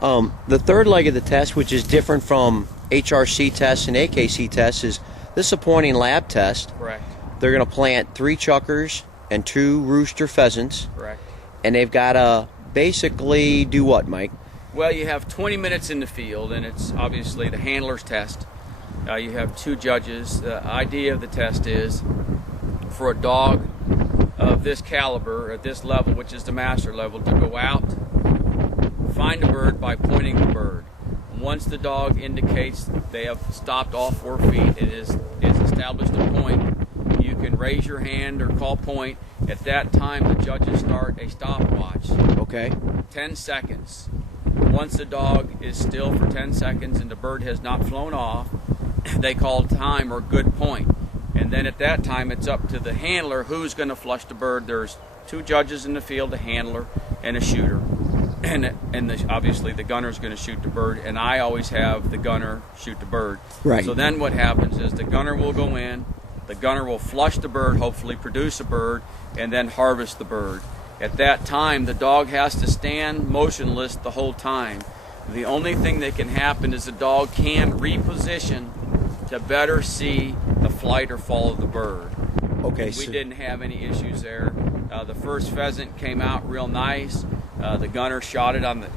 The third leg of the test, which is different from HRC tests and AKC tests, is this is a pointing lab test. Correct. They're going to plant 3 chuckers and 2 rooster pheasants. Correct. And they've got to basically do what, Mike? Well, you have 20 minutes in the field, and it's obviously the handler's test. You have 2 judges. The idea of the test is for a dog of this caliber, at this level, which is the master level, to go out, find a bird by pointing the bird. Once the dog indicates they have stopped all 4 feet, it is established a point, you can raise your hand or call point. At that time, the judges start a stopwatch. Okay. 10 seconds. Once the dog is still for 10 seconds and the bird has not flown off, they call time or good point. And then at that time, it's up to the handler who's going to flush the bird. There's 2 judges in the field, a handler and a shooter. Obviously the gunner's going to shoot the bird, and I always have the gunner shoot the bird. Right. So then what happens is the gunner will go in, the gunner will flush the bird, hopefully produce a bird, and then harvest the bird. At that time, the dog has to stand motionless the whole time. The only thing that can happen is the dog can reposition to better see the flight or fall of the bird. Okay. We didn't have any issues there. The first pheasant came out real nice. The gunner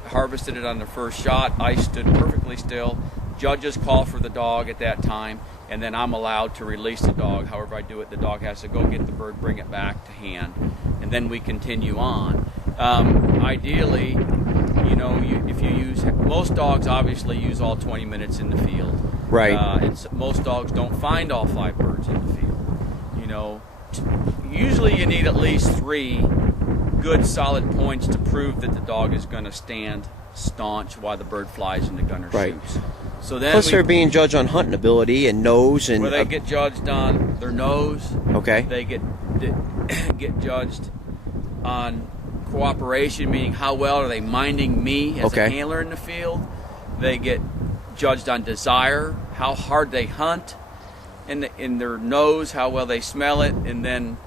harvested it on the first shot. I stood perfectly still. Judges call for the dog at that time, and then I'm allowed to release the dog. However I do it, the dog has to go get the bird, bring it back to hand, and then we continue on. Ideally, if you use, most dogs obviously use all 20 minutes in the field. Right. And most dogs don't find all 5 birds in the field. Usually you need at least 3 good solid points to prove that the dog is going to stand staunch while the bird flies and the gunner shoots. So then plus they're being judged on hunting ability and nose and... Well, they get judged on their nose. Okay. They get judged on cooperation, meaning how well are they minding me as a handler in the field. They get judged on desire, how hard they hunt, in their nose, how well they smell it, and then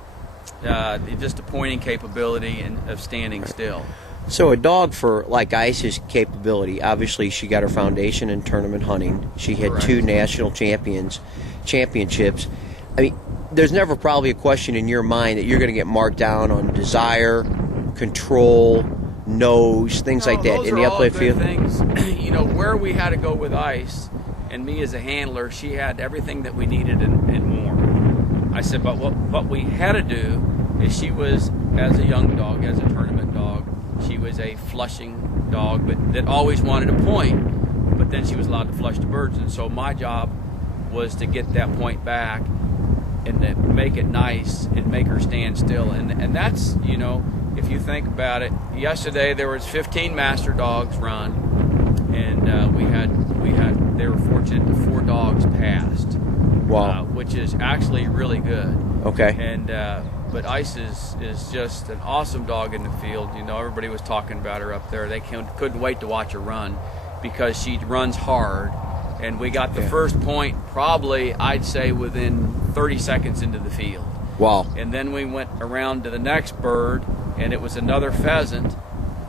just the pointing capability and of standing still. So a dog for like Ice's capability, obviously she got her foundation in tournament hunting. She had Correct. 2 national championships. I mean, there's never probably a question in your mind that you're going to get marked down on desire, control, nose, things like that in the upland field. Things. Where we had to go with Ice, and me as a handler, she had everything that we needed and more. I said, but what we had to do is she was, as a young dog, as a tournament dog, she was a flushing dog, but that always wanted a point, but then she was allowed to flush the birds. And so my job was to get that point back and then make it nice and make her stand still. And that's, if you think about it, yesterday there was 15 master dogs run, and they were fortunate that 4 dogs passed. Wow. Which is actually really good. Okay. And but Ice is just an awesome dog in the field. Everybody was talking about her up there. They couldn't wait to watch her run because she runs hard. And we got the first point probably, I'd say, within 30 seconds into the field. Wow. And then we went around to the next bird, and it was another pheasant.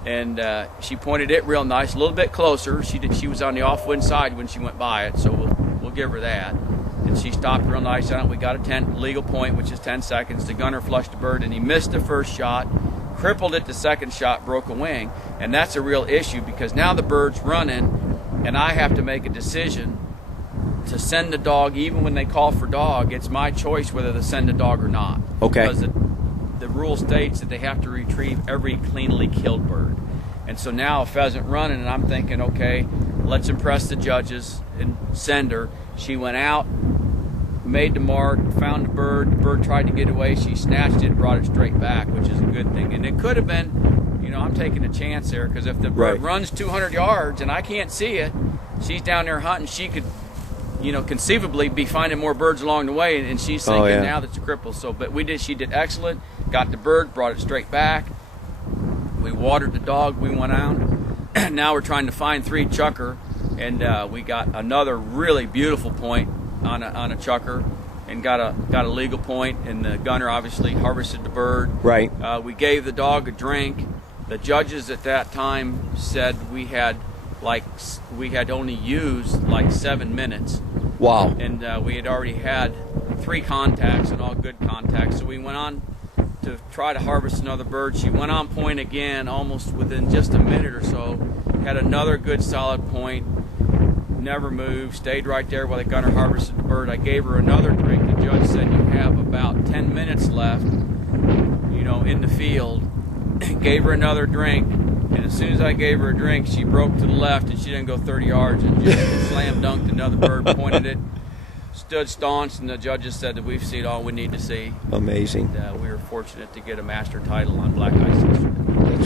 And she pointed it real nice, a little bit closer. She was on the off-wind side when she went by it, so we'll give her that. And she stopped real nice on it. We got a legal point, which is 10 seconds. The gunner flushed the bird, and he missed the first shot, crippled it the second shot, broke a wing. And that's a real issue because now the bird's running, and I have to make a decision to send the dog. Even when they call for dog, it's my choice whether to send the dog or not. Okay. Because the rule states that they have to retrieve every cleanly killed bird. And so now a pheasant running, and I'm thinking, okay, let's impress the judges and send her. She went out, made the mark, found the bird tried to get away, she snatched it, brought it straight back, which is a good thing. And it could have been, I'm taking a chance there, because if the bird runs 200 yards and I can't see it, she's down there hunting, she could, conceivably be finding more birds along the way, and she's thinking now that's a cripple. So, but she did excellent, got the bird, brought it straight back. We watered the dog, we went out. Now we're trying to find 3 chucker, and we got another really beautiful point on a chucker, and got a legal point, and the gunner obviously harvested the bird. Right. We gave the dog a drink. The judges at that time said we had like we had only used like 7 minutes. Wow. And we had already had 3 contacts, and all good contacts. So we went on to try to harvest another bird. She went on point again almost within just a minute or so, had another good solid point, never moved, stayed right there while the gunner harvested the bird. I gave her another drink. The judge said, you have about 10 minutes left, in the field. Gave her another drink, and as soon as I gave her a drink, she broke to the left, and she didn't go 30 yards, and just slam dunked another bird, pointed it, stood staunch, and the judges said that we've seen all we need to see. Amazing. And we were fortunate to get a master title on black ice yesterday.